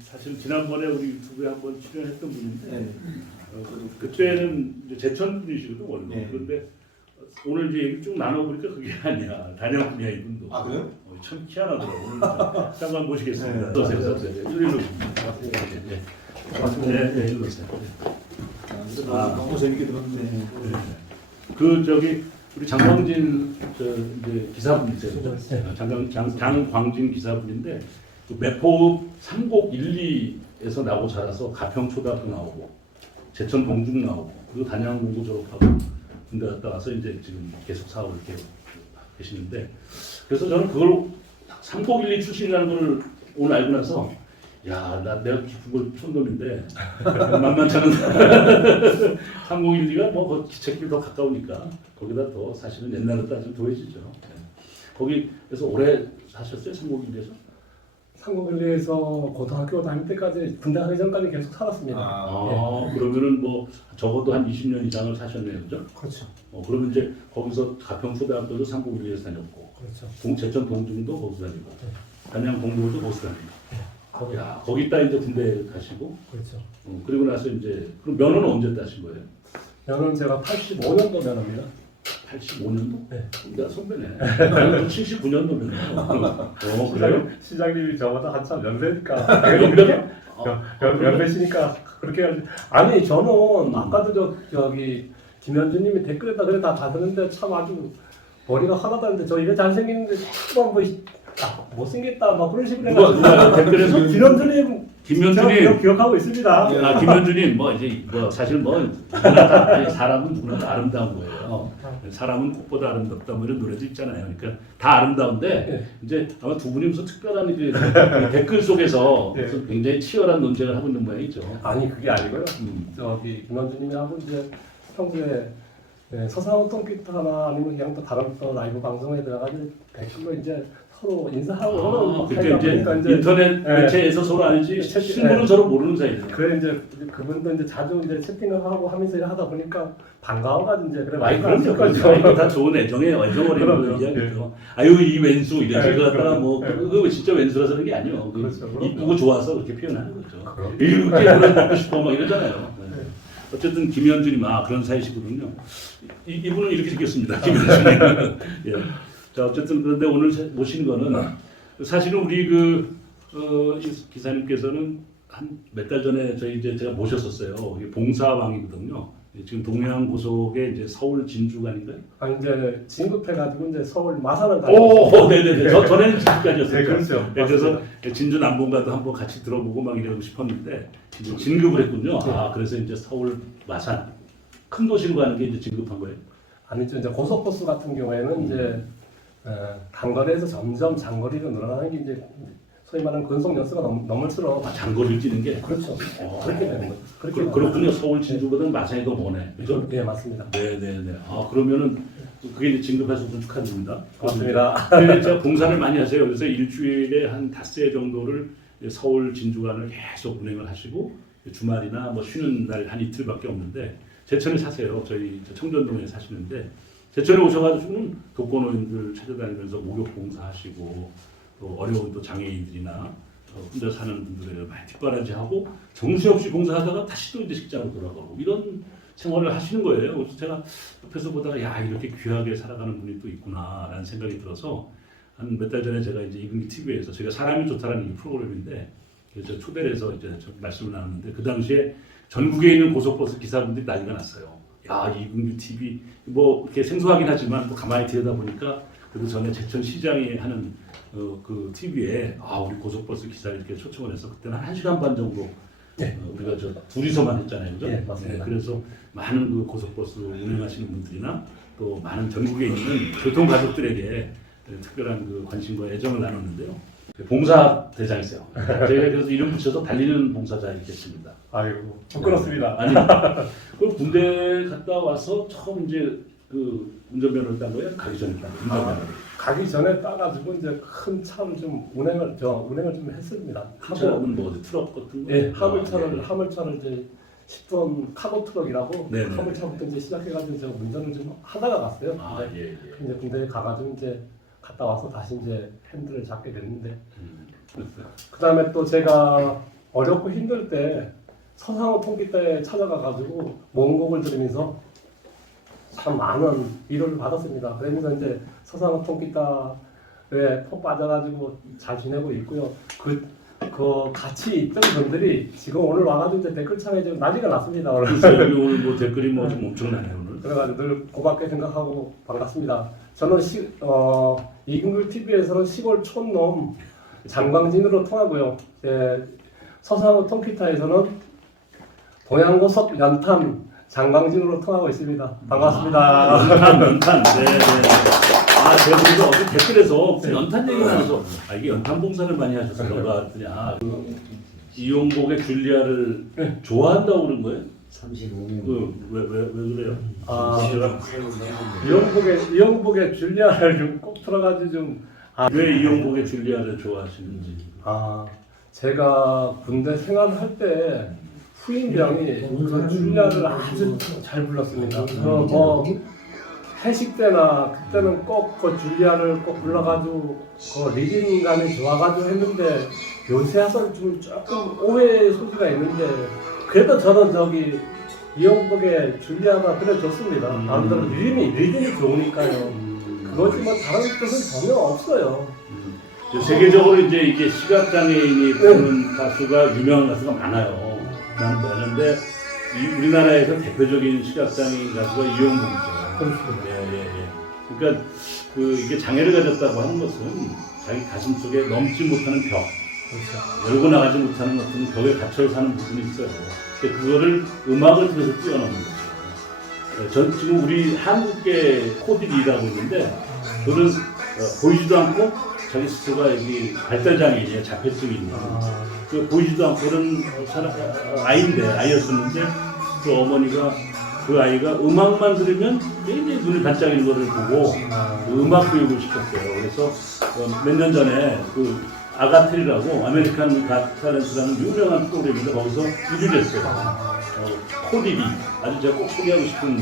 사실 지난번에 우리 유튜브에 한번 출연했던 분인데 네. 그때는 이제 제천 분이시거든 원래. 네. 그런데 오늘 이제 얘기 쭉 나눠보니까 그게 아니야. 단양분이야 이분도. 아 그래요? 참 희한하더라고. 오늘 잠깐 모시겠습니다. 네. 어서오세요. 일로 네. 네, 일로 오세요. 너무 재밌게 들었는데. 네. 그 저기 우리 장광진 저 이제 기사분이세요. 장광진 기사분인데 그 매포읍 삼곡 1, 2에서 나오고 자라서 가평초등학교 나오고 제천 동중 나오고 그리고 단양 공고 졸업하고 군대 갔다 와서 이제 지금 계속 사업을 이렇게 계시는데 그래서 저는 그걸 삼곡 1, 2 출신이라는 걸 오늘 알고 나서 야, 내가 깊은 걸 촌놈인데 만만치 않은 삼곡 1, 2가 뭐 기찻길 더 가까우니까 거기다 더 사실은 옛날로 따지면 더해지죠. 거기 그래서 오래 사셨어요 삼곡 1, 2에서? 삼곡일리에서 고등학교 다닐 때까지 군대 가기 전까지 계속 살았습니다. 그러면은 뭐 적어도 한 20년 이상을 사셨네요, 그죠? 그렇죠. 그러면 이제 거기서 가평초등학교도 삼곡일리에서 다녔고, 그렇죠. 제천 동중도 거기서 다니고, 단양 동부도 거기서 다니고. 네. 야, 거기다 이제 군대 가시고, 그렇죠. 그리고 나서 이제 그럼 면허는 언제 따신 거예요? 저는 제가 85년도 면허입니다. 85년도? 네. 내가 선배네. 나는 79년도 면허. 그래요? 시장님이 저보다 한참 연세니까. 연배가? 연배시니까 그렇게 해야지. 아니 저는 아까도 저기 김현주님이 댓글에다 그래 다 받았는데 참 아주 머리가 하나도 안 돼. 저 이래 잘생겼는데 자꾸만 뭐 못생겼다 막 그런 식으로 누가 댓글에서? 김현주님 김현준이 기억하고 있습니다. 김현준이 뭐 이제 뭐 사실 뭐 누구나 다 사람은 누구나 다 아름다운 거예요. 사람은 꽃보다 아름답다 뭐 이런 노래도 있잖아요. 그러니까 다 아름다운데 네. 이제 아마 두 분이 무슨 특별한 그 댓글 속에서 네. 무슨 굉장히 치열한 논쟁을 하고 있는 모양이죠. 아니 그게 아니고요. 저기 김현주님하고 이제 평소에 서사원 똥기타나 아니면 그냥 또 다른 또 라이브 방송에 들어가지고 댓글로 이제 서로 인사하고 그러니까 이제 인터넷 매체에서 서로 알지 실물은 서로 모르는 사이죠. 그래 이제 그분도 이제 자주 이제 채팅을 하고 하면서 하다 보니까 반가워가지고 이제 그래 아니 많이 그럼요. 이거 다 좋은 애정어린 이야기죠. 아유 이 왼수 이래 그거 갖다가 뭐 그거 진짜 왼수라서 그런 게 아니요. 그렇죠. 이쁘고 좋아서 그렇게 표현하는 거죠. 그럼. 이렇게 그래 먹고 싶어 막 이러잖아요. 어쨌든 김현준이 그런 사이시거든요. 이분은 이렇게 생겼습니다. 김현준이. 예. 자 어쨌든 그런데 오늘 모신 거는 사실은 우리 이 기사님께서는 한 몇 달 전에 제가 모셨었어요. 이게 봉사왕이거든요. 지금 동해안 고속의 이제 서울 진주간인가요? 이제 진급해가지고 이제 서울 마산을 오, 네네네. 전에는 진주까지였어요. 네, 그렇죠. 그래서 진주 남봉과도 한번 같이 들어보고 막 이러고 싶었는데 이제 진급을 했군요. 그래서 이제 서울 마산 큰 도시로 가는 게 이제 진급한 거예요. 아니죠. 이제 고속버스 같은 경우에는 이제 단거리에서 점점 장거리로 늘어나는 게 이제 소위 말하는 근속 연수가 넘을수록 장거리를 뛰는 게 그렇죠. 그렇게 되는 거죠. 그렇게 그렇군요. 서울 진주보다는 마산이 더 머네. 그죠? 네 맞습니다. 네네네. 그러면은 그게 이제 진급하셔서 축하드립니다. 맞습니다. 제가 봉사를 많이 하세요. 그래서 일주일에 한 닷새 정도를 서울 진주간을 계속 운행을 하시고 주말이나 뭐 쉬는 날 한 이틀밖에 없는데 제천에 사세요. 저희 청전동에 사시는데 제천에 오셔가지고는 독거노인들 찾아다니면서 목욕 봉사하시고 또 어려운 또 장애인들이나 혼자 사는 분들을 많이 뒷바라지하고 정신없이 봉사하다가 다시 또 이제 직장으로 돌아가고 이런 생활을 하시는 거예요. 그래서 제가 옆에서 보다가 야 이렇게 귀하게 살아가는 분이 또 있구나라는 생각이 들어서 한 몇 달 전에 제가 이제 이금기 TV에서 제가 사람이 좋다라는 이 프로그램인데 그래서 초대를 해서 이제 말씀을 나눴는데 그 당시에 전국에 있는 고속버스 기사분들이 난리가 났어요. 야 이금규 TV 뭐 이렇게 생소하긴 하지만 또 가만히 들여다보니까 그래도 전에 제천시장이 하는 그 TV에 우리 고속버스 기사를 이렇게 초청을 해서 그때는 한 1시간 반 정도 우리가 둘이서만 했잖아요, 그죠? 네, 맞습니다. 그래서 많은 그 고속버스 운행하시는 분들이나 또 많은 전국에 있는 교통 가족들에게 특별한 그 관심과 애정을 나눴는데요. 봉사 대장이세요. 제가 그래서 이름 붙여서 달리는 봉사자 이겠습니다. 아이고 부끄럽습니다. 아니, 그 군대 갔다 와서 처음 이제 그 운전면허를 딴 거예요? 가기 전에 딴 운전면허를. 가기 전에 따가지고 이제 큰 차를 좀 운행을 좀 했습니다. 차는 뭐 트럭 같은 거? 네, 화물차를 이제 10톤 카고 트럭이라고 네네. 화물차부터 이제 시작해가지고 제가 운전을 좀 하다가 갔어요. 예. 근데 군대에 가가지고 이제 갔다 와서 다시 이제 핸들을 잡게 됐는데 그 다음에 또 제가 어렵고 힘들 때 서상호 통기타에 찾아가가지고 원곡을 들으면서 참 많은 위로를 받았습니다. 그러면서 이제 서상호 통기타에 푹 빠져가지고 잘 지내고 있고요. 그 같이 있던 분들이 지금 오늘 와가지고 이제 댓글창에 지금 난리가 났습니다. 글쎄요, 여기 오늘 뭐 댓글이 뭐 좀 엄청나네요 오늘. 그래가지고 늘 고맙게 생각하고 반갑습니다. 저는 이근글 TV에서는 시골 촌놈 장광진으로 통하고요. 서상호 통기타에서는 동양고속 연탄 장광진으로 통하고 있습니다. 반갑습니다. 연탄. 네, 네. 아, 제가 그래서 어제 댓글에서 연탄 얘기 나와서 이게 연탄 봉사를 많이 하셔서 그런가 했더니 이용복의 줄리아를 좋아한다고 그런 거예요? 35년. 왜 그래요? 이영복의 줄리아를 좀 꼭 틀어가지고 좀 왜 이용복의 줄리아를 좋아하시는지. 제가 군대 생활할 때 후임병이 그 줄리아를 아주 잘 불렀습니다. 회식 때나 그때는 꼭 그 줄리아를 꼭 불러가지고 그 리듬감이 좋아가지고 했는데 요새 와서 좀 조금 오해 소지가 있는데 그래도 저는 이영복의 줄리아가 그래 좋습니다. 마음대로 리듬이 좋으니까요. 그거지 뭐 다른 뜻은 전혀 없어요. 세계적으로 이제 이게 시각장애인이 부르는 가수가 유명한 가수가 많아요. 많은데 우리나라에서 대표적인 시각장애인 가수가 이용복이죠. 그렇습니다. 그러니까 이게 장애를 가졌다고 하는 것은 자기 가슴 속에 넘지 못하는 벽, 그렇죠. 열고 나가지 못하는 어떤 벽에 갇혀 사는 부분이 있어요. 근데 그거를 음악을 통해서 뛰어넘는 거죠. 전 지금 우리 한국계 코디를 일하고 있는데 저는 보이지도 않고 자기 스스로가 여기 발달장애인이에요. 자폐증이 있는. 그 보이지도 않고 그런 아이였었는데 그 어머니가 그 아이가 음악만 들으면 굉장히 눈이 반짝이는 것을 보고 그 음악 교육을 시켰어요. 그래서 몇 년 전에 그 아가텔이라고 아메리칸 갓 탤런트라는 유명한 프로그램인데 거기서 1위를 했어요. 코디리 아주 제가 꼭 소개하고 싶은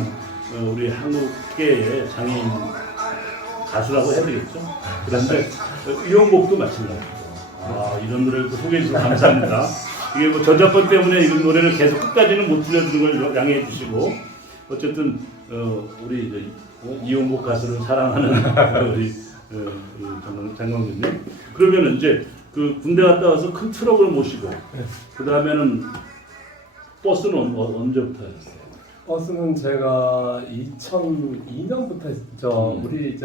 우리 한국계의 장애인 가수라고 해야 되겠죠. 그런데 이용복도 마찬가지죠. 이런 노래를 또 소개해 주셔서 감사합니다. 이게 뭐 저작권 때문에 이런 노래를 계속 끝까지는 못 들려주는 걸 양해해 주시고 어쨌든 우리 이용복 가수를 사랑하는 우리 장광준님 그러면 이제 그 군대 갔다 와서 큰 트럭을 모시고 그 다음에는 버스는 언제부터 하셨어요? 버스는 제가 2002년부터 우리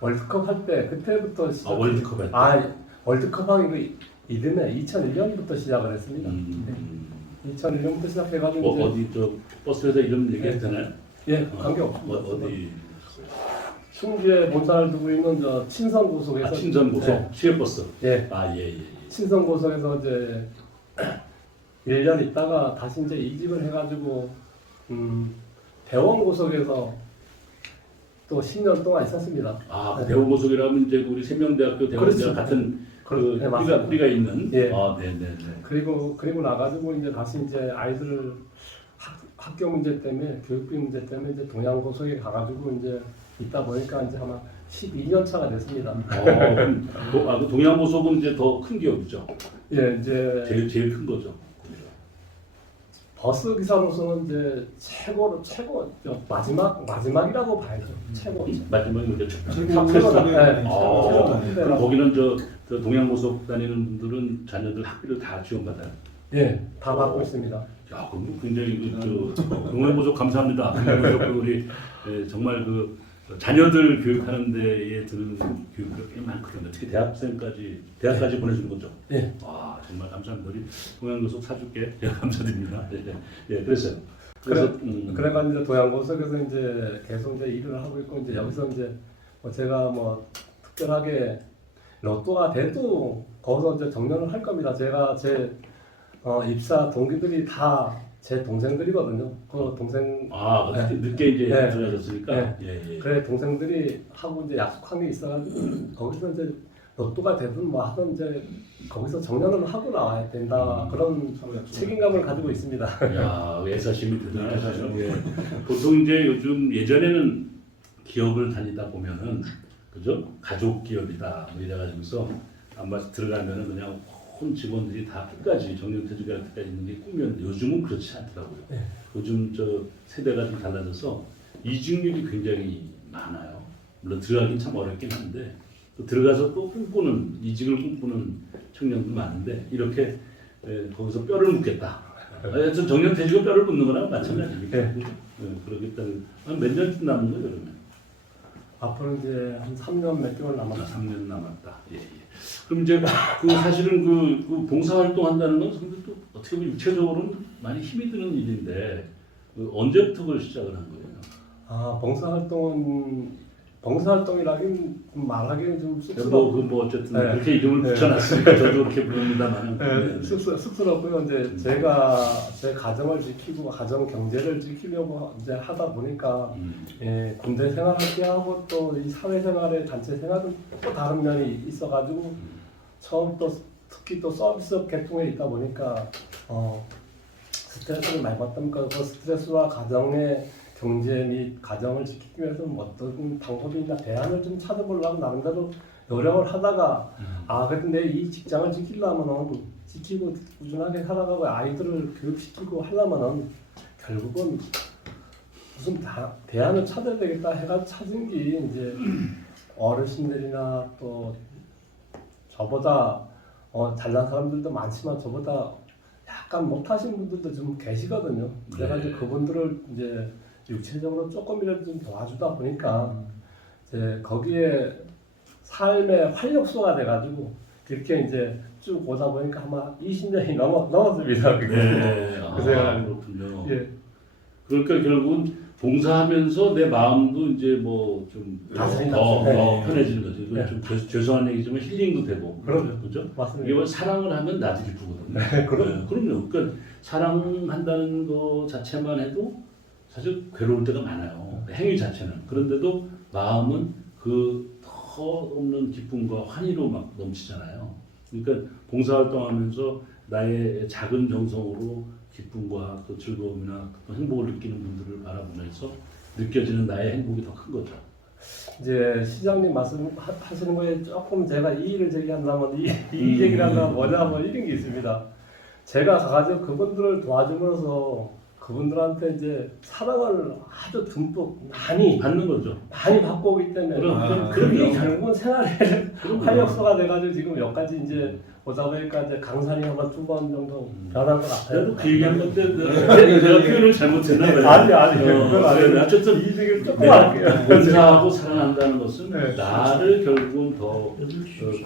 월드컵 할 때 그때부터 시작. 월드컵 할 때. 월드컵 하기 이듬해 2001년부터 시작을 했습니다. 2001년부터 시작해가지고 어디 버스에서 이름 얘기해도 되나요? 예, 관계없습니다. 어디? 충주에 본사를 두고 있는 친선고속에서 친선고속 시외버스. 예. 예. 친선고속에서 이제 1년 있다가 다시 이제 이직을 해가지고 대원고속에서 또 10년 동안 있었습니다. 그 대원고속이라면 이제 우리 생명대학교 대원대학 같은 우리가 있는. 예. 네네네. 그리고 나가지고 이제 다시 이제 아이들 학교 문제 때문에 교육비 문제 때문에 이제 동양고속에 가가지고 이제 있다 보니까 이제 아마 12년 차가 됐습니다. 그 동양고속은 이제 더 큰 기업이죠. 예, 이제 제일 큰 거죠. 버스 기사로서는 이제 최고 마지막이라고 봐야죠. 최고. 마지막에 이제 최고다. 네. 그럼 거기는 저 동양고속 다니는 분들은 자녀들 학비를 다 지원받아요. 예, 다 받고 있습니다. 야, 그럼 굉장히 동양고속 감사합니다. 동양고속 우리 정말 자녀들 교육하는 데에 드는 교육이 꽤 많거든요. 특히 대학까지 보내주는 거죠. 예. 와, 정말 감사합니다. 우리 동양고속 사주께 감사드립니다. 네, 그랬어요. 그래가지고 이제 동양고속에서 이제 계속 이제 일을 하고 있고 이제 여기서 이제 제가 특별하게 로또가 돼도 거기서 이제 정년을 할 겁니다. 제가 제 입사 동기들이 다 제 동생들이거든요. 그 동생 늦게 이제 네. 들어가셨으니까. 예. 그래 동생들이 하고 이제 약속한 게 있어가지고 거기서 이제 로또가 되든 뭐 하든 이제 거기서 정년을 하고 나와야 된다 그런 책임감을 가지고 있습니다. 야, 애사심이 대단하시죠. 보통 이제 요즘 예전에는 기업을 다니다 보면은 그죠? 가족 기업이다 뭐 이래가지고서 아마 들어가면은 그냥 온 직원들이 다 끝까지 정년퇴직할 때까지 있는 게 꿈이었는데 요즘은 그렇지 않더라고요. 네. 요즘 저 세대가 좀 달라져서 이직률이 굉장히 많아요. 물론 들어가긴 참 어렵긴 한데 또 들어가서 또 꿈꾸는 이직을 꿈꾸는 청년들 많은데 이렇게 거기서 뼈를 묻겠다. 하여튼 정년퇴직은 뼈를 묻는 거랑 마찬가지니까. 네. 그러겠다는 몇 년쯤 남은 거예요 그러면? 앞으로 이제 한 3년 몇 개월 남았다. 3년 남았다. 예, 예. 그럼 이제 그 사실은 그 봉사활동 한다는 건 근데 또 어떻게 보면 육체적으로는 많이 힘이 드는 일인데 그 언제부터 그걸 시작을 한 거예요? 아, 봉사활동이라긴 말하기는 좀 쑥스럽고. 뭐 어쨌든 네. 그렇게 이름을 네. 붙여놨으니까 저도 그렇게 부릅니다만은. 네, 쑥스럽고요. 이제 제가 제 가정을 지키고 가정 경제를 지키려고 이제 하다 보니까 군대 생활할 때 하고 또 이 사회생활의 단체 생활은 또 다른 면이 있어가지고 처음 또 특히 또 서비스 계통에 있다 보니까 스트레스를 많이 받다니까 그 스트레스와 가정의 경제 및 가정을 지키기 위해서 어떤 방법이 있나 대안을 좀 찾아보려고 나름대로 노력을 하다가 근데 이 직장을 지키려면은 지키고 꾸준하게 살아가고 아이들을 교육시키고 하려면은 결국은 무슨 대안을 찾아야 되겠다 해가 찾은 게 이제 어르신들이나 또 저보다 잘난 사람들도 많지만 저보다 약간 못하신 분들도 좀 계시거든요. 그래가지고 네. 그분들을 이제 육체적으로 조금이라도 좀 도와주다 보니까 이제 거기에 삶의 활력소가 돼가지고 그렇게 이제 쭉 오다 보니까 아마 20년이 넘었습니다. 네. 그래서 그렇군요. 예. 그러니까 결국은 봉사하면서 내 마음도 이제 뭐 좀 다스린다. 더 네. 편해지는 거죠. 이건 네. 좀 죄송한 얘기지만 힐링도 되고. 그럼요. 그죠? 맞습니다. 이걸 사랑을 하면 나도 기쁘거든요. 네, 그럼요. 그러니까 사랑한다는 거 자체만 해도 사실 괴로울 때가 많아요. 행위 자체는. 그런데도 마음은 그 더 없는 기쁨과 환희로 막 넘치잖아요. 그러니까 봉사활동하면서 나의 작은 정성으로 기쁨과 또 즐거움이나 또 행복을 느끼는 분들을 바라보면서 느껴지는 나의 행복이 더 큰 거죠. 이제 시장님 말씀하시는 거에 조금 제가 이의를 제기한다면 이 얘기를 한다면 뭐냐면 이런 게 있습니다. 제가 가가지고 그분들을 도와줌으로써 그분들한테 이제 사랑을 아주 듬뿍 많이 받는 거죠. 받고 오기 때문에 그럼, 그게 그럼요. 결국은 생활의 그럼요. 활력소가 돼가지고 지금 여기까지 이제 오다 보니까 이제 강산이 아마 2번 정도 변한 것 같아요. 나도 그 얘기한 건데 내가 표현을 잘못했나 봐요. 아니 그건 아니에요. 어쨌든 이 얘기를 조금 할게요. 봉사하고 사랑한다는 것은 네. 나를 결국은 더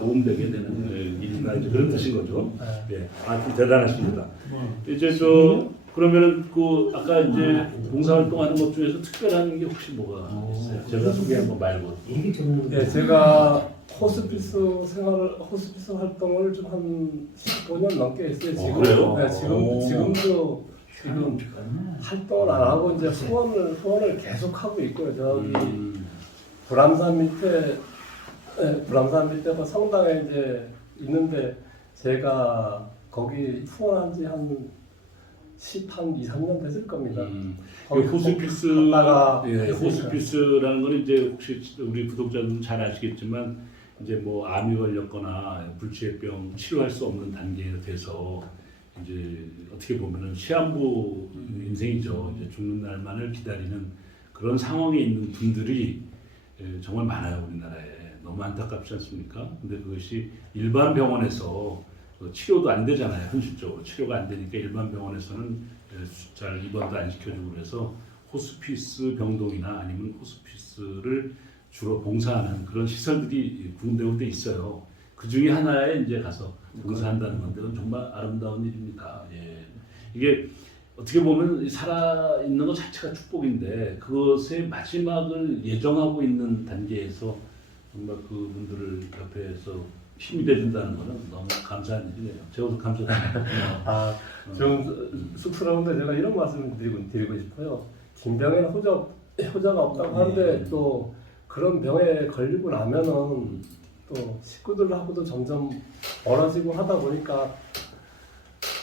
도움되게 되는 일이다 이제 그런 뜻인 거죠. 예, 아주 대단하십니다. 이제 그러면은 그 아까 이제 봉사활동하는 것 중에서 특별한 게 혹시 뭐가 있어요? 제가 소개한 거 말고. 네, 제가 호스피스 활동을 좀 한 15년 넘게 했어요. 지금. 그래요? 네, 지금도 활동을 안 하고 이제 후원을 계속 하고 있고요. 저기 불암산 밑에 그 성당에 이제 있는데 제가 거기 후원한 지 한 2, 3년 됐을 겁니다. 그 호스피스, 갔다가 예, 호스피스라는 건 이제 혹시 우리 구독자들은 잘 아시겠지만 이제 뭐 암이 걸렸거나 불치병 치료할 수 없는 단계에 돼서 이제 어떻게 보면은 시한부 인생이죠. 이제 죽는 날만을 기다리는 그런 상황에 있는 분들이 정말 많아요 우리나라에. 너무 안타깝지 않습니까? 근데 그것이 일반 병원에서 치료도 안 되잖아요. 현실적으로 치료가 안 되니까 일반 병원에서는 잘 입원도 안 시켜주고 그래서 호스피스 병동이나 아니면 호스피스를 주로 봉사하는 그런 시설들이 군데군데 있어요. 그 중에 하나에 이제 가서 봉사한다는 건데 그건 정말 아름다운 일입니다. 예. 이게 어떻게 보면 살아 있는 것 자체가 축복인데 그것의 마지막을 예정하고 있는 단계에서 정말 그분들을 옆에서 힘이 돼준다는 것은 너무 감사한 일이네요. 저도 감사드립니다. 좀 쑥스러운데 제가 이런 말씀을 드리고 싶어요. 김병현 효자가 없다고 하는데 또 그런 병에 걸리고 나면은 또 식구들하고도 점점 멀어지고 하다 보니까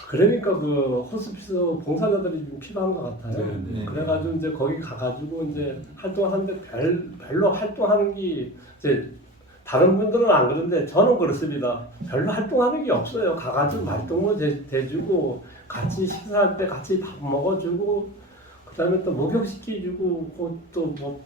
그러니까 그 호스피스 봉사자들이 좀 필요한 것 같아요. 네. 그래가지고 이제 거기 가가지고 이제 활동하는데 별로 활동하는 게 이제 다른 분들은 안 그런데 저는 그렇습니다. 별로 활동하는 게 없어요. 가가지고 말동무 대주고 같이 식사할 때 같이 밥 먹어주고 그다음에 또 목욕시켜주고 또 뭐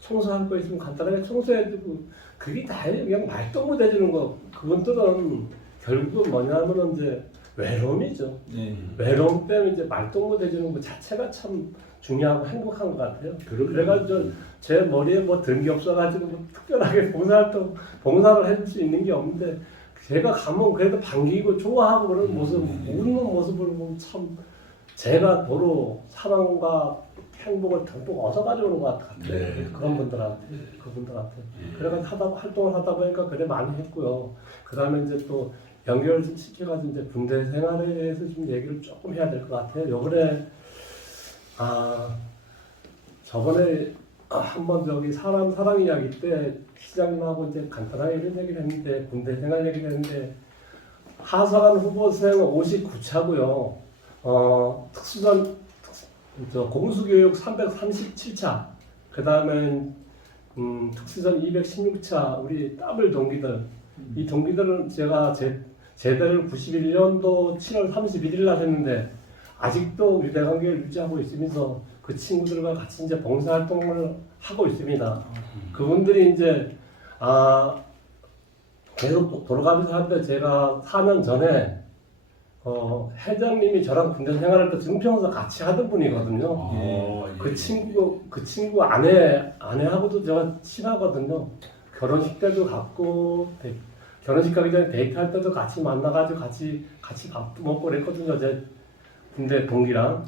청소할 거 있으면 간단하게 청소해주고 그게 다예요. 그냥 말동무 대주는 거. 그분들은 결국은 뭐냐면은 이제 외로움이죠. 네. 외로움 때문에 이제 말동무 대주는 것 자체가 참 중요하고 행복한 것 같아요. 그래가지고 제 머리에 뭐 든 게 없어가지고 뭐 특별하게 봉사를 해줄 수 있는 게 없는데 제가 가면 그래도 반기고 좋아하고 그런 모습, 웃는 모습을 보면 참 제가 도로 사랑과 행복을 듬뿍 얻어가지고 것 같아요. 네. 그분들한테. 그래가지고 활동을 하다 보니까 그래 많이 했고요. 그 다음에 이제 또 연결시켜가지고 이제 군대 생활에 대해서 좀 얘기를 조금 해야 될 것 같아요. 요번에 저번에 한번 저기 사람 이야기 때 시장님하고 이제 간단하게 이런 얘기를 했는데 군대 생활 얘기를 했는데 하사관 후보생 59차고요. 공수교육 337차. 그 다음에 특수전 216차 우리 더블 동기들. 이 동기들은 제가 제대를 91년도 7월 31일 날 했는데 아직도 유대 관계를 유지하고 있으면서 그 친구들과 같이 이제 봉사활동을 하고 있습니다. 그분들이 이제 계속 돌아가면서 하는데 제가 4년 전에 회장님이 저랑 군대 생활할 때 증평서 같이 하던 분이거든요. 그 친구 아내하고도 제가 친하거든요. 결혼식 때도 갔고 결혼식 가기 전에 데이트할 때도 같이 만나가지고 같이 밥도 먹고 그랬거든요. 제 군대 동기랑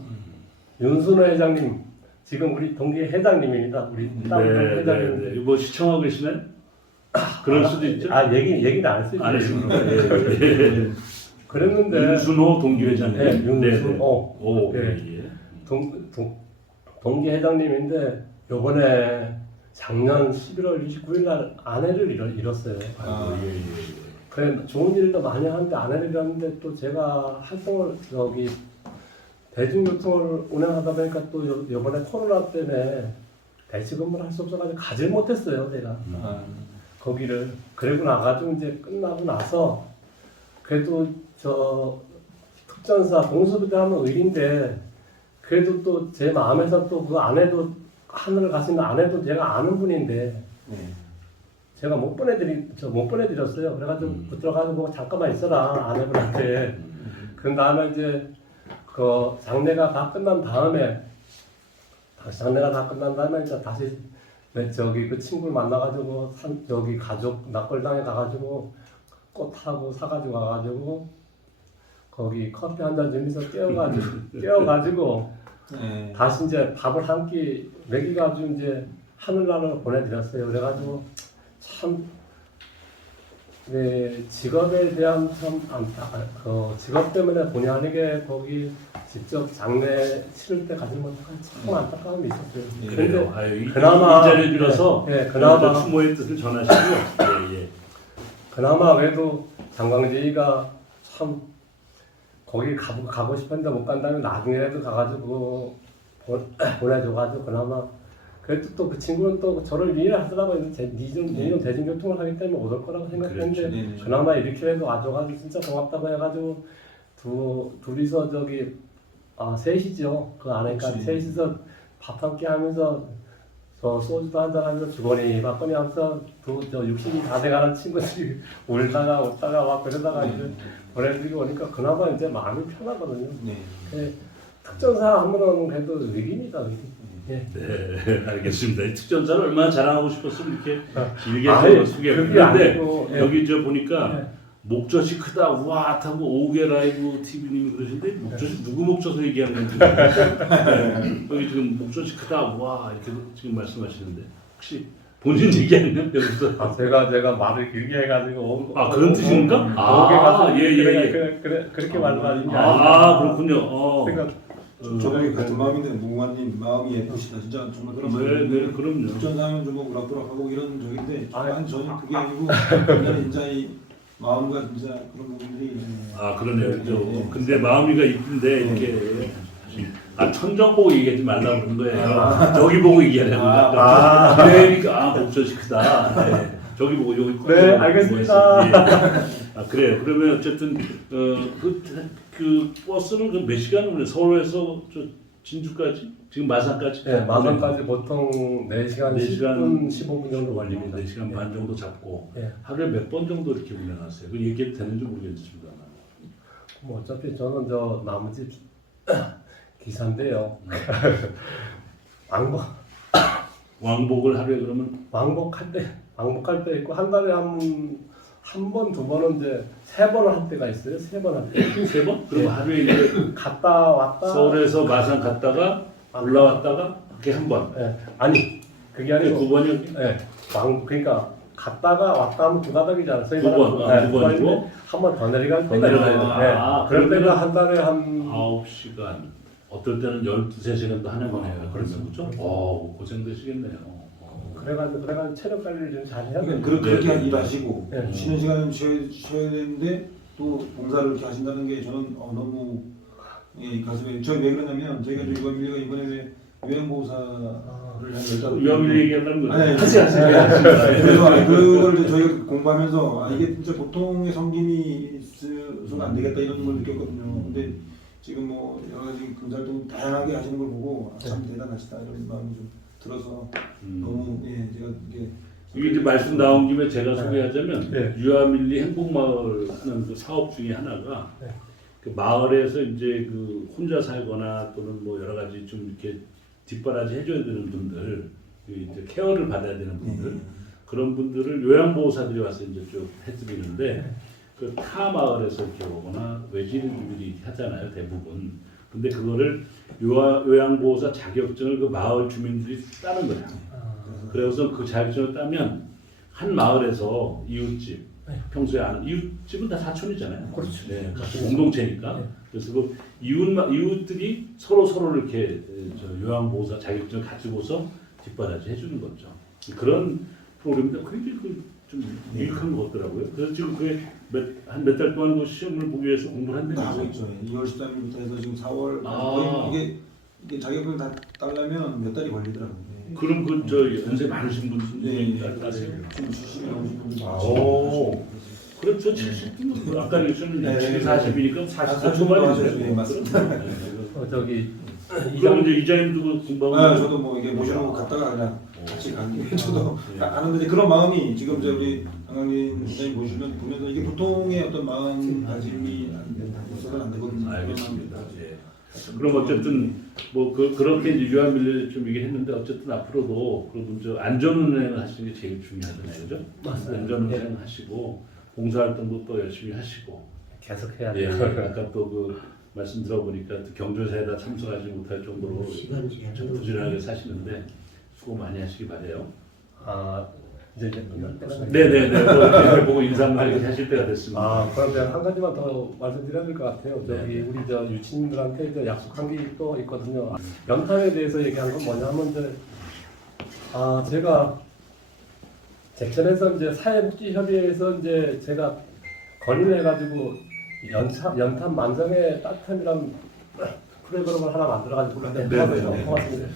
윤순호 회장님 지금 우리 동기 회장님입니다. 우리 회장님. 네. 뭐 시청하고 계시면 그럴 수도 있죠. 얘기는 안 했어요. 안 했습니다. 그랬는데 윤순호 동기 회장님. 네, 윤순호. 예. 동기 회장님인데 요번에 작년 11월 29일 날 아내를 잃었어요. 그래 좋은 일도 많이 하는데 아내를 잃었는데 또 제가 활동을 대중교통을 운행하다 보니까 또 요번에 코로나 때문에 대시근무를 할 수 없어가지고 가질 못했어요 제가 거기를. 그리고 나가지고 이제 끝나고 나서 그래도 저 특전사 공수부대 하면 의리인데 그래도 또 제 마음에서 또 그 아내도 하늘을 가시는 아내도 제가 아는 분인데 제가 못 보내드렸어요. 그래가지고 붙들어가지고 잠깐만 있어라 아내분한테. 그 다음에 이제 그 장례가 다 끝난 다음에 이제 다시 저기 그 친구를 만나가지고 저기 가족 낙골당에 가가지고 꽃하고 사가지고 가가지고 거기 커피 한 잔 주면서 깨워가지고 다시 이제 밥을 한 끼 먹이가지고 이제 하늘나라로 보내드렸어요. 그래가지고 참 직업에 대한 직업 때문에 본의 아니게 거기 직접 장례 치를 때 가지 못한 참 안타까움이 있었어요. 그런데 그나마 이 자리를 빌어서 그나마 추모의 뜻을 전하시고요. 그나마 그래도 장광재이가 참 거기 가고 싶었는데 못 간다면 나중에라도 가가지고 보내줘가지고 그나마 그래도 또 그 친구는 또 저를 위로하더라고요. 니는 대중교통을 하기 때문에 못 올 거라고 생각했는데 그렇죠. 그나마 이렇게라도 와줘가지고 진짜 고맙다고 해가지고 둘이서 저기 셋이죠. 그 안에까 셋이서 밥 한 끼 하면서 소주도 한잔 하면서 주거니 받거니 하면서 저 60이 다 돼가는 친구들이 울다가 웃다가 막 그러다가 이제 보내드리고 오니까 그나마 이제 마음이 편하거든요. 특전사 하면은 그래도 의리입니다. 네, 알겠습니다. 이 특전사를 얼마나 자랑하고 싶었으면 이렇게 길게 소개했는데 여기 저 보니까 목젖이 크다 우와하고 오게 라이브 TV님이 그러시는데 목젖이 누구 목젖을 얘기하는 건지 여기 지금 목젖이 크다 우와 이렇게 지금 말씀하시는데 혹시 본인 얘기하는 여기서 제가 말을 길게 해가지고 그런 뜻입니까? 그렇게 말하는 게 그렇군요. 그러니까 저녁에 같은 마음인데 무관님 마음이 예쁘시다. 진짜 정말 그런 네, 그럼요. 특전사면 좀 우락부락하고 이런 적인데 전혀 그게 아니고 그냥 진짜 이 마음과 진짜 그런 부분들이 그러네요. 근데 마음이가 이쁜데 이렇게 천정 보고 얘기하지 말라고 그러는 거예요. 저기 보고 얘기하는 거야. 그러니까 목젖이 크다. 저기 보고 여기 네, 알겠습니다. 예. 아 그래요. 그러면 어쨌든 그 버스는 그 몇 시간 오래 서울에서 저 진주까지 지금 마산까지? 네, 마산까지 보통 4시간 10분, 15분 정도 걸립니다. 4시간 반 정도 잡고 네. 하루에 몇 번 정도 이렇게 운행하세요? 그 얘기해도 되는지 모르겠습니다. 뭐 어차피 저는 저 나머지 기사인데요. 왕복을 하루에 그러면 왕복할 때 있고 한 달에 한 번, 두 번은 이제 3번을 할 때가 있어요. 3번 할 때. 3번? 그럼 네. 하루에 이제 갔다 왔다. 서울에서 마산 갔다가 올라왔다가 이렇게 한 번. 예, 아니 그게 아니고 9번이요? 예, 그러니까 갔다가 왔다 하면 두 가닥이잖아요. 소위 두 번, 말하는 두 번이고 한 번 더 내려갈 더 때가 내려가야 있어요. 되나? 예, 아, 그럴 그러면은 때가 한 달에 한 9시간. 어떨 때는 12~13시간도 하는 거네요. 그러면 그죠? 고생되시겠네요. 그래가지고 체력 관리를 좀 잘 해야 돼요. 그러니까 그렇게 네. 일하시고 네. 쉬는 시간은 쉬어야 되는데 또 봉사를 이렇게 하신다는 게 저는 너무 가슴에 저희 왜 그러냐면 저희가 이번에 왜 요양보호사를 한 10달 위험을 얘기하려는 거죠? 아니, 하세요. 그래서 그걸 저희가 공부하면서 이게 진짜 보통의 섬김이 있어서는 안 되겠다 이런 걸 느꼈거든요. 근데 지금 뭐 여러 가지 근살동 다양하게 하시는 걸 보고 참 대단하시다 이런 마음이 좀 들어서 너무 제가 이게 이제 말씀 나온 김에 제가 소개하자면 네. 유아밀리 행복마을 하는 그 사업 중에 하나가 네. 그 마을에서 이제 그 혼자 살거나 또는 뭐 여러 가지 좀 이렇게 뒷바라지 해줘야 되는 분들, 그 이제 케어를 받아야 되는 분들 그런 분들을 요양보호사들이 와서 이제 쭉 해드리는데 그 타 마을에서 이렇게 오거나 외지인들이 하잖아요 대부분. 근데 그거를 요양보호사 자격증을 그 마을 주민들이 따는 거예요. 그래서 그 자격증을 따면 한 마을에서 이웃집 평소에 아는 이웃집은 다 사촌이잖아요. 그렇죠. 네, 공동체니까. 네. 그래서 그 이웃들이 서로를 이렇게 저 요양보호사 자격증을 가지고서 뒷바라지 해주는 거죠. 그런 프로그램인데 굉장히 좀 유익한 것 같더라고요. 그래서 지금 그게 한 몇 달 동안 그 시험을 보기 위해서 공부를 하고 한다고 있죠. 2월 13일부터 해서 지금 4월 아. 이게 자격을 다 따려면 몇 달이 걸리더라고요. 그럼 그 저 연세 많으신 분들이 따세요. 지금 70이 넘으신 분들 오. 그렇죠. 70분 아까 얘기했는 네, 70, 40이니까 40 40 초반이죠. 네, 맞습니다. 저기 그럼 이제 이장님도 그 공부하고 저도 뭐 이게 모시고 갔다가 그냥 같이 가는 게 저도 네. 아는데 그런 마음이 지금 저 우리 강강민 부장님 보면서 이게 보통의 어떤 마음가짐이 있어서는 안 되거든요. 알겠습니다. 예. 그럼 어쨌든 뭐 그렇게 이제 유아밀레 좀 얘기했는데 어쨌든 앞으로도 그러면 저 안전운행 하시는 게 제일 중요하잖아요, 그죠? 맞습니다. 안전운행 하시고 봉사활동도 또 열심히 하시고. 계속 해야 예. 돼요. 아까 또 그 말씀 들어보니까 또 경조사에다 참석하지 못할 정도로 좀 부지런하게 사시는데 수고 많이 하시기 바래요. 이제 네네네. 뭐 이렇게 보고 인사말 하실 때가 됐습니다. 그런데 한 가지만 더 말씀드려야 될 것 같아요. 저기 네. 우리 저 유치님들한테 이제 약속한 게 또 있거든요. 연탄에 대해서 얘기한 건 뭐냐면 이제 제가 제천에서 이제 사회복지협의회에서 이제 제가 건의를 해가지고 연탄 만성의 따뜻함이란 프로그램을 하나 만들어가지고 고맙습니다.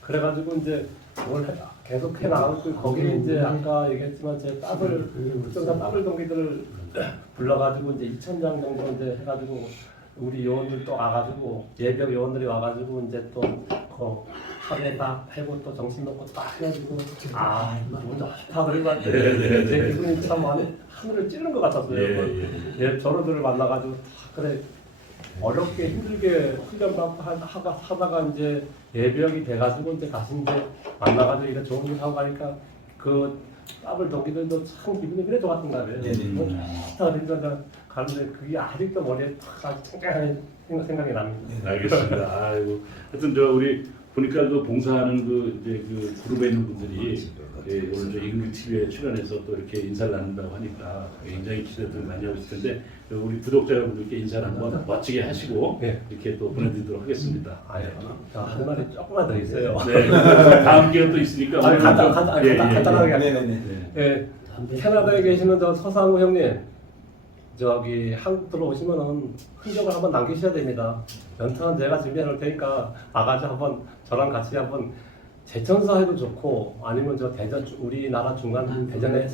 그래가지고 이제 뭘 계속 해 나가고 거기에 이제 아까 얘기했지만 제 특정사 따블 동기들을 불러가지고 이제 2,000장 정도 이제 해가지고 우리 요원들 또 와가지고 예벽 요원들이 와가지고 이제 또 하루에 다 해고 또 정신 놓고 딱 해가지고 먼저 다 그리고 제 기분이 참 하늘을 찌르는 것 같았어요. 예, 저런들을 만나가지고 그래 어렵게 힘들게 훈련 받고 하다가 이제 예비역이 돼가지고 이제 다시 이제 만나가지고 이래 좋은 일 하고 가니까 그 따블 동기들도 참 기분이 그래 좋았던가 봐요. 좋다 그러니까 가는데 그게 아직도 머리에 탁 창창하게 생각이 납니다. 알겠습니다. 아이고, 하여튼 우리 보니까 그 봉사하는 이제 그 그룹에 있는 분들이 오늘 저 이글 TV에 출연해서 또 이렇게 인사를 나눈다고 하니까 굉장히 기대들 많이 하고 있을 텐데 우리 구독자 여러분들께 인사를 한번 멋지게 하시고 이렇게 또 보내드리도록 하겠습니다. 할 말이 조금만 더 있어요. 네, 다음 기회가 또 있으니까 간단하게 캐나다에 계시는 저 서상우 형님 저기 한국 들어오시면은 흔적을 한번 남기셔야 됩니다. 연탄은 제가 준비해 놓을 테니까 와가지고 한번 저랑 같이 한번 제천서 해도 좋고 아니면 저 대전 우리나라 중간 대전에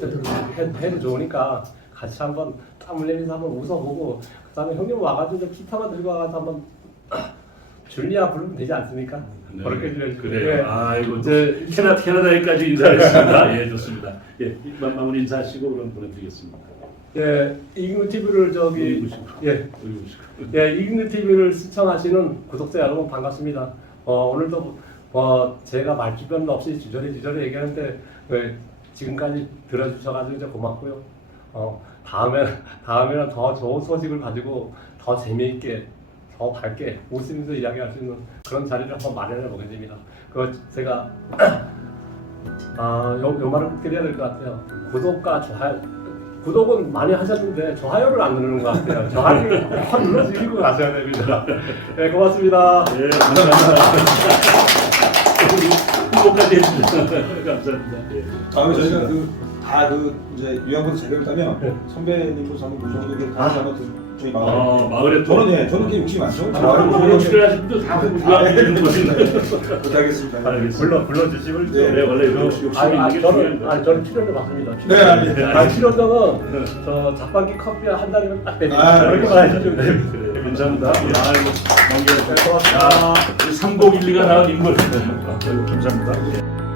해도 좋으니까 같이 한번 땀 흘리면서 한번 웃어보고 그다음에 형님 와가지고 기타만 들고 와가지고 한번 줄리아 부르면 되지 않습니까? 네, 그렇게 그래요. 네. 아이고 이제 캐나다에까지 인사했습니다. 예, 좋습니다. 예, 마무리 인사하시고 그럼 보내드리겠습니다. 예, 이ግ노 TV를 이그노 TV를 시청하시는 구독자 여러분 반갑습니다. 오늘도 제가 말주변 없이 주저리 얘기하는데 지금까지 들어주셔가지고 진짜 고맙고요. 다음에는 더 좋은 소식을 가지고 더 재미있게, 더 밝게 웃으면서 이야기할 수 있는 그런 자리를 한번 마련해 보겠습니다. 제가 요 말을 꼭 드려야 될 것 같아요. 구독과 좋아요. 구독은 많이 하셨는데 좋아요를 안 누르는 것 같아요. 좋아요를 확 눌러주시고 가셔야 됩니다. 네, 고맙습니다. 예, 감사합니다. 후보까지 해주셔서 감사합니다. 예. 다음에 저희가 이제 요양부터 제대로 따면 선배님으로서 한번 모셔보는 게 다시 한번 저희 마을에 또 저는 게 욕심이 많죠. 마을에 출연하신 분들 다 후보가 있는 것인데. 부탁하겠습니다. 알겠습니다. 불러주시면 네. 네, 원래 욕심이 있는 게 중요한데. 저는 출연료 받습니다. 네, 출연료는 저 자판기 커피 한 달이면 딱 됩니다. 아, 그렇게만 해주시면 됩니다. 그래, 감사합니다. 아이고, 네, 고맙습니다. 3012가 나온 인물. 아이고, 감사합니다.